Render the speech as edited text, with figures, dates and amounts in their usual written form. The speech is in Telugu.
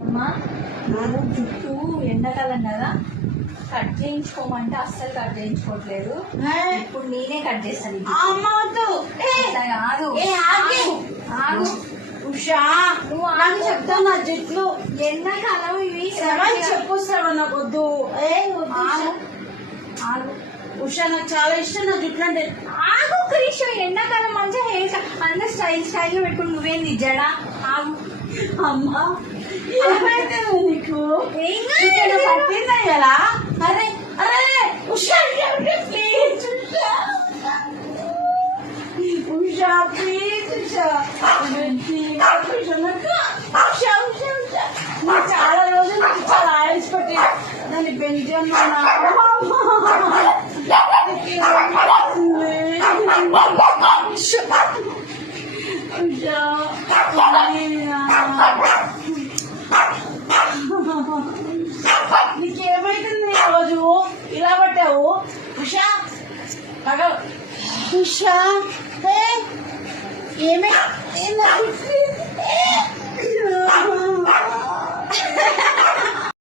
అమ్మా జుట్టు ఎండాకాలం కదా కట్ చేయించుకోమంటే అస్సలు కట్ చేయించుకోవట్లేదు. ఇప్పుడు నేనే కట్ చేస్తాను. కాదు ఉషా నువ్వు నాకు చెప్తావు నా జుట్లు ఎండాకాలం ఇవి చెప్పు నాకు వద్దు. ఉషా నాకు చాలా ఇష్టం నా జుట్లు అంటే. ఆగు ఒక విషయం, ఎండాకాలం మంచిగా హెయిర్ అందరూ స్టైల్ పెట్టుకుని నువ్వేంది జడా? ఆగు అమ్మా ఏమైతే నీకు పట్టిందా కదా? అరే అరే ఉషా ప్లీజ్ ఉషా ప్లీజ్ ఉషా చాలా రోజులు చాలా ఆయిల్స్ పట్టి దాన్ని బెంజం నీకేమైతుంది రోజు ఇలా పట్టావు? ఉషా ఉషా ఏమై